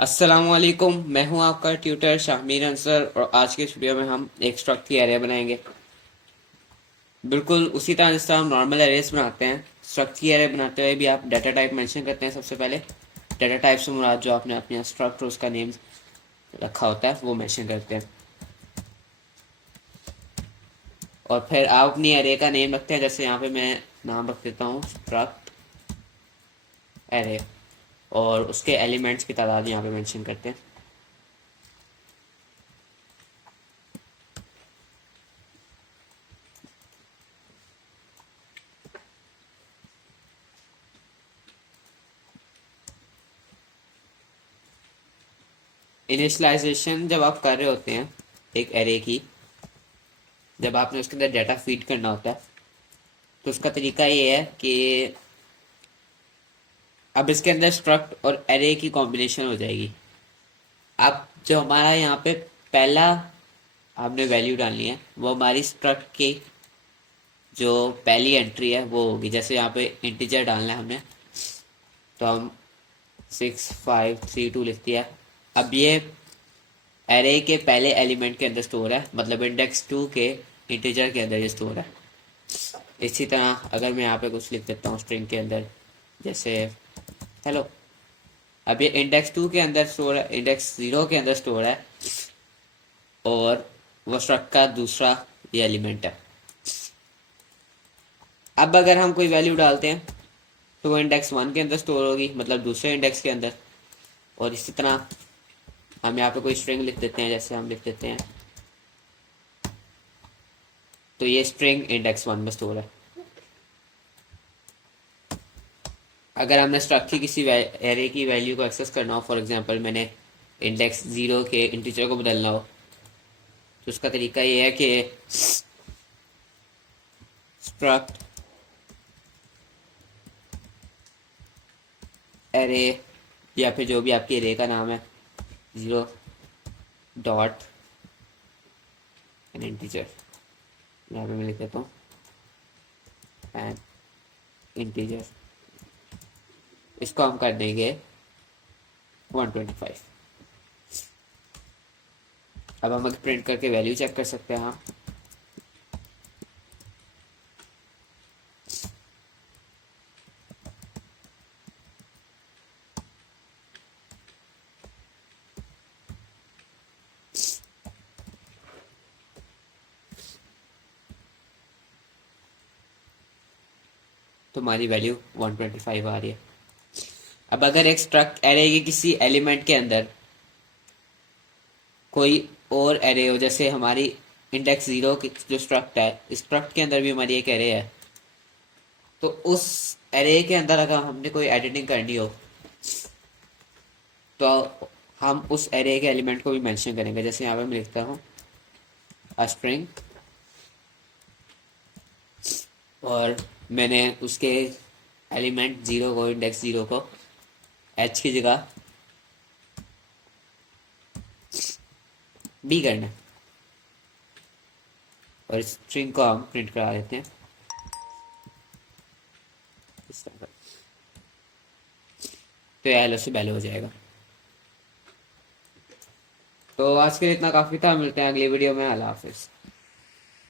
अस्सलामुअलैकुम। मैं हूं आपका ट्यूटर शाहमीर अंसर और आज के इस वीडियो में हम एक स्ट्रक्ट की एरे बनाएंगे। बिल्कुल उसी तरह जिस तरह हम नॉर्मल एरेज बनाते हैं, स्ट्रक्ट की एरे बनाते हुए भी आप डाटा टाइप मेंशन करते हैं। सबसे पहले डाटा टाइप से मुराद जो आपने अपने स्ट्रक्ट और उसका नेम रखा होता है वो मेंशन करते हैं, और फिर आप अपनी एरे का नेम रखते हैं। जैसे यहाँ पे मैं नाम रख देता हूँ स्ट्रक्ट एरे, और उसके एलिमेंट्स की तादाद यहाँ पे मेंशन करते हैं। इनिशलाइजेशन जब आप कर रहे होते हैं एक एरे की, जब आपने उसके अंदर डाटा फीड करना होता है, तो उसका तरीका ये है कि अब इसके अंदर स्ट्रक्ट और एरे की कॉम्बिनेशन हो जाएगी। अब जो हमारा यहाँ पे पहला आपने वैल्यू डालनी है वो हमारी स्ट्रक्ट की जो पहली एंट्री है वो होगी। जैसे यहाँ पे इंटीजर डालना है हमने, तो हम 6532 लिख दिया। अब ये एरे के पहले एलिमेंट के अंदर स्टोर है, मतलब इंडेक्स 2 के इंटीजर के अंदर ये स्टोर है। इसी तरह अगर मैं यहाँ पे कुछ लिख देता हूँ स्ट्रिंग के अंदर, जैसे हेलो, अब ये इंडेक्स 2 के अंदर स्टोर है, इंडेक्स 0 के अंदर स्टोर है, और वो स्ट्रक्ट का दूसरा ये एलिमेंट है। अब अगर हम कोई वैल्यू डालते हैं तो वो इंडेक्स 1 के अंदर स्टोर होगी, मतलब दूसरे इंडेक्स के अंदर। और इसी तरह हम यहाँ पे कोई स्ट्रिंग लिख देते हैं, जैसे हम लिख देते हैं, तो ये स्ट्रिंग इंडेक्स 1 में स्टोर है। अगर हमने स्ट्रक्ट की किसी एरे की वैल्यू को एक्सेस करना हो, फॉर एग्जांपल मैंने इंडेक्स 0 के इंटीजर को बदलना हो, तो उसका तरीका ये है कि स्ट्रक्ट एरे, या फिर जो भी आपकी एरे का नाम है, 0 डॉट एन इंटीजर, यहाँ पे मैं लिख देता हूँ एन इंटीजर, इसको हम कर देंगे 125। अब हम प्रिंट करके वैल्यू चेक कर सकते हैं। हाँ, तो हमारी वैल्यू 125 आ रही है। अब अगर एक स्ट्रक्ट एरे के किसी एलिमेंट के अंदर कोई और एरे हो, जैसे हमारी इंडेक्स 0 की जो स्ट्रक्ट है, इस स्ट्रक्ट के अंदर भी हमारी एक एरे है, तो उस एरे के अंदर अगर हमने कोई एडिटिंग करनी हो तो हम उस एरे के एलिमेंट को भी मेंशन करेंगे। जैसे यहाँ पे मैं लिखता हूँ स्ट्रिंग, और मैंने उसके एलिमेंट 0 को, इंडेक्स 0 को एच की जगह बी करना है, और स्ट्रिंग को हम प्रिंट करा देते हैं इस तरह। तो ये हेलो से पहले हो जाएगा। तो आज के लिए इतना काफ़ी था, मिलते हैं अगली वीडियो में। अल्लाह हाफिज़।